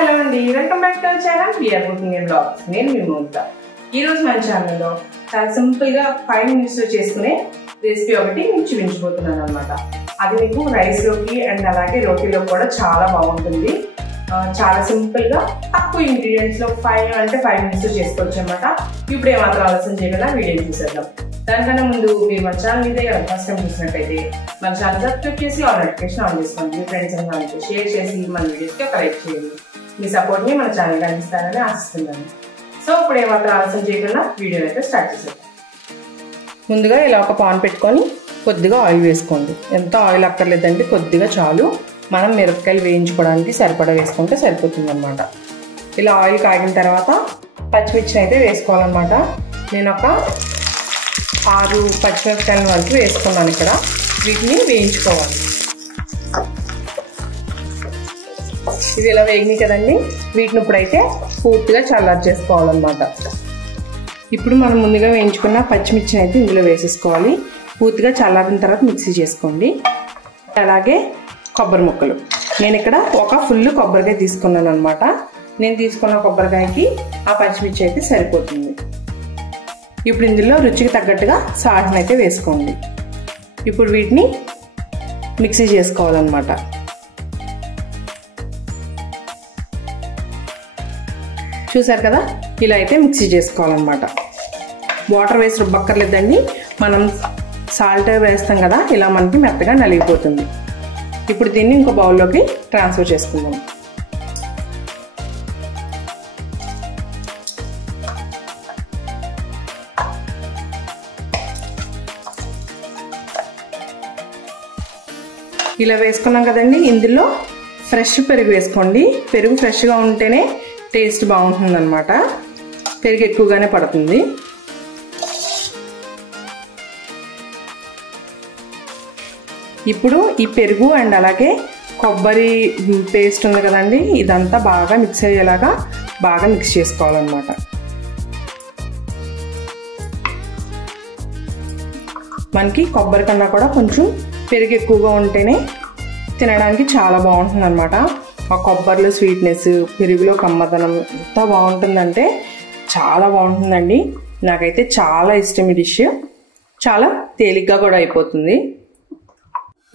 Hello అండి, welcome back to our channel we're cooking and blogs. నేను మీ మమత. ఈ రోజు మన ఛానల్లో చాలా సింపుల్ గా 5 minutes లో చేసుకునే రెసిపీ ఒకటి మీకు చూపించబోతున్నాను అనమాట. అది మీకు రైస్ లోకి అండ్ అలాగే రోటీలో కూడా చాలా బాగుంటుంది. చాలా సింపుల్ గా తక్కువ ఇంగ్రీడియంట్స్ లో 5 minutes లో చేసుకోవచ్చు అనమాట. ఇప్పుడు ఏమాత్రం ఆలస్యం చేయకుండా వీడియో చూసేద్దాం. దానికన్నా ముందు మీరు మన ఛానల్ ఇదే కదా ఫస్ట్ టైం చూసినట్టయితే మన ఛానల్ సబ్స్క్రైబ్ చేసి ఆల్ నోటిఫికేషన్ ఆన్ చేసుకోండి. మీ ఫ్రెండ్స్ అండ్ ఫ్యామిలీతో షేర్ చేసి మన వీడియోస్కి ఒక లైక్ చేయండి. మీ సపోర్ట్ని మన ఛానల్కి అందిస్తారని ఆశిస్తున్నాను. సో ఇప్పుడు ఏమాత్రం ఆలస్యం చేయకుండా వీడియో అయితే స్టార్ట్ చేసేద్దాం. ముందుగా ఇలా ఒక పాన్ పెట్టుకొని కొద్దిగా ఆయిల్ వేసుకోండి. ఎంత ఆయిల్ అక్కర్లేదండి, కొద్దిగా చాలు. మనం మిరపకాయలు వేయించుకోవడానికి సరిపడా వేసుకుంటే సరిపోతుంది అనమాట. ఇలా ఆయిల్ కాగిన తర్వాత పచ్చిమిర్చిని అయితే వేసుకోవాలన్నమాట. నేను ఒక 6 పచ్చిమిరపకాయల వరకు వేసుకున్నాను ఇక్కడ. వీటిని వేయించుకోవాలి. ఇవి ఇలా వేగినాయి కదండి, వీటిని ఇప్పుడైతే పూర్తిగా చల్లారి చేసుకోవాలన్నమాట. ఇప్పుడు మనం ముందుగా వేయించుకున్న పచ్చిమిర్చిని అయితే ఇందులో వేసేసుకోవాలి. పూర్తిగా చల్లారిన తర్వాత మిక్సీ చేసుకోండి. అలాగే కొబ్బరి ముక్కలు, నేను ఇక్కడ ఒక ఫుల్ కొబ్బరికాయ తీసుకున్నాను అనమాట. నేను తీసుకున్న కొబ్బరికాయకి ఆ పచ్చిమిర్చి అయితే సరిపోతుంది. ఇప్పుడు ఇందులో రుచికి తగ్గట్టుగా సాల్ట్ని అయితే వేసుకోండి. ఇప్పుడు వీటిని మిక్సీ చేసుకోవాలన్నమాట. చూసారు కదా, ఇలా అయితే మిక్సీ చేసుకోవాలన్నమాట. వాటర్ వేసి రుబ్బక్కర్లేదండి, మనం సాల్ట్ వేస్తాం కదా, ఇలా మనకి మెత్తగా నలిగిపోతుంది. ఇప్పుడు దీన్ని ఇంకో బౌల్లోకి ట్రాన్స్ఫర్ చేసుకుందాం. ఇలా వేసుకున్నాం కదండి, ఇందులో ఫ్రెష్ పెరుగు వేసుకోండి. పెరుగు ఫ్రెష్గా ఉంటేనే టేస్ట్ బాగుంటుంది అనమాట. పెరుగు ఎక్కువగానే పడుతుంది. ఇప్పుడు ఈ పెరుగు అండ్ అలాగే కొబ్బరి పేస్ట్ ఉంది కదండి, ఇదంతా బాగా మిక్స్ అయ్యేలాగా బాగా మిక్స్ చేసుకోవాలన్నమాట. మనకి కొబ్బరి కన్నా కూడా కొంచెం పెరుగు ఎక్కువగా ఉంటేనే తినడానికి చాలా బాగుంటుంది అనమాట. ఆ కొబ్బరిలో స్వీట్నెస్, పెరుగులో కమ్మదనం ఎంత బాగుంటుందంటే చాలా బాగుంటుందండి. నాకైతే చాలా ఇష్టం ఈ డిష్. చాలా తేలిగ్గా కూడా అయిపోతుంది.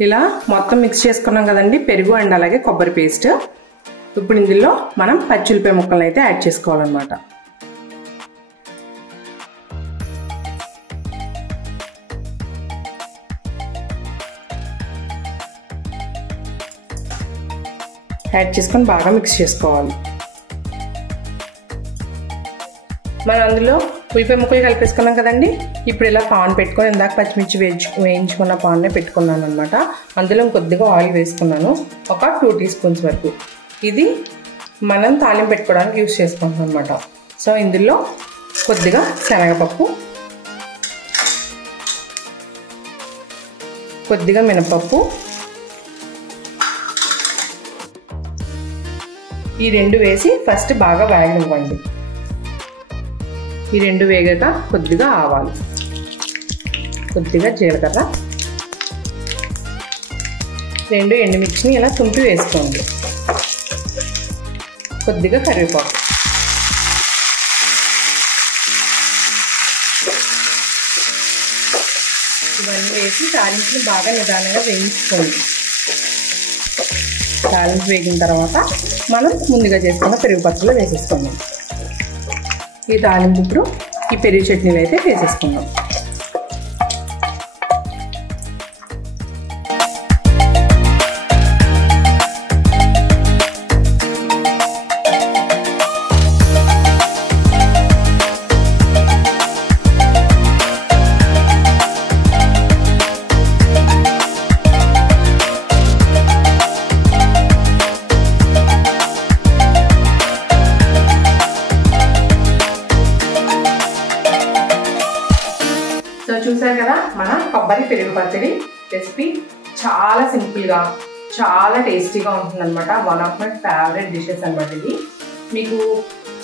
ఇలా మొత్తం మిక్స్ చేసుకున్నాం కదండి, పెరుగు అండ్ అలాగే కొబ్బరి పేస్ట్. ఇప్పుడు ఇందులో మనం పచ్చిమిరపకాయ ముక్కలను అయితే యాడ్ చేసుకోవాలన్నమాట. యాడ్ చేసుకొని బాగా మిక్స్ చేసుకోవాలి. మనం అందులో ఉల్లిపాయ ముక్కలు కలిపేసుకున్నాం కదండి. ఇప్పుడు ఇలా పాన్ పెట్టుకొని, ఇందాక పచ్చిమిర్చి వేయించుకున్న పాన్నే పెట్టుకున్నాను అనమాట. అందులో కొద్దిగా ఆయిల్ వేసుకున్నాను, ఒక 2 teaspoons వరకు. ఇది మనం తాలింపు పెట్టుకోవడానికి యూజ్ చేసుకుంటున్నాం అనమాట. సో ఇందులో కొద్దిగా శనగపప్పు, కొద్దిగా మినపప్పు, ఈ 2 వేసి ఫస్ట్ బాగా వేగనివ్వండి. ఈ 2 వేగాక కొద్దిగా ఆవాలు, కొద్దిగా జీలకర్ర, 2 ఎండుమిర్చిని ఇలా తుంపి వేసుకోండి. కొద్దిగా కరివేపాకు, ఇవన్నీ వేసి తాలింపుని బాగా నిదానంగా వేయించుకోండి. తాలింపు వేగిన తర్వాత మనం ముందుగా చేసుకున్న పెరుగు పచ్చళ్ళు వేసేసుకుందాం. ఈ తాలింపు ఇప్పుడు ఈ పెరుగు చట్నీలు అయితే వేసేసుకుందాం. చూసారు కదా, మన కొబ్బరి పెరుగు పచ్చడి రెసిపీ చాలా సింపుల్గా చాలా టేస్టీగా ఉంటుందన్నమాట. One of my favourite dishes అనమాట. ఇది మీకు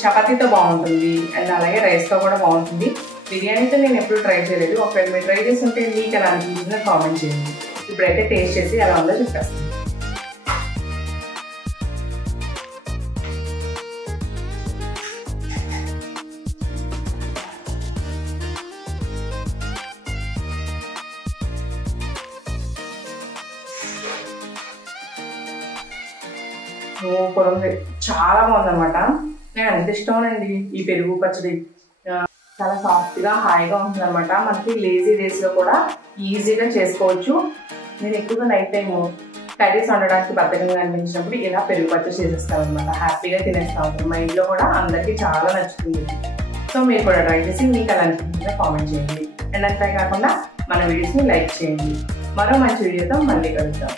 చపాతీతో బాగుంటుంది అండ్ అలాగే రైస్తో కూడా బాగుంటుంది. బిర్యానీతో నేను ఎప్పుడు ట్రై చేయలేదు. ఒకవేళ మీరు ట్రై చేసి ఉంటే మీకు ఎలా అనిపించిందో కామెంట్ చేయండి. ఇప్పుడైతే టేస్ట్ చేసి ఎలా ఉందో చెప్పేస్తాను. సూపర్ ఉంది, చాలా బాగుందన్నమాట. నేను ఎంత ఇష్టమేనండి ఈ పెరుగు పచ్చడి. చాలా సాఫ్ట్గా హాయిగా ఉంటుంది అనమాట. మనకి లేజీ డేస్లో కూడా ఈజీగా చేసుకోవచ్చు. నేను ఎక్కువగా నైట్ టైము కర్రీస్ వండడానికి బద్దకంగా అనిపించినప్పుడు ఇలా పెరుగు పచ్చడి చేసేస్తాను అనమాట. హ్యాపీగా తినేస్తూ ఉంటాను. మా ఇంట్లో కూడా అందరికీ చాలా నచ్చుతుంది. సో మీరు కూడా ట్రై చేసి మీకు అలా అనిపించిందో కామెంట్ చేయండి. అండ్ అంతే కాకుండా మన వీడియోస్ని లైక్ చేయండి. మరో మంచి వీడియోతో మళ్ళీ కలుద్దాం.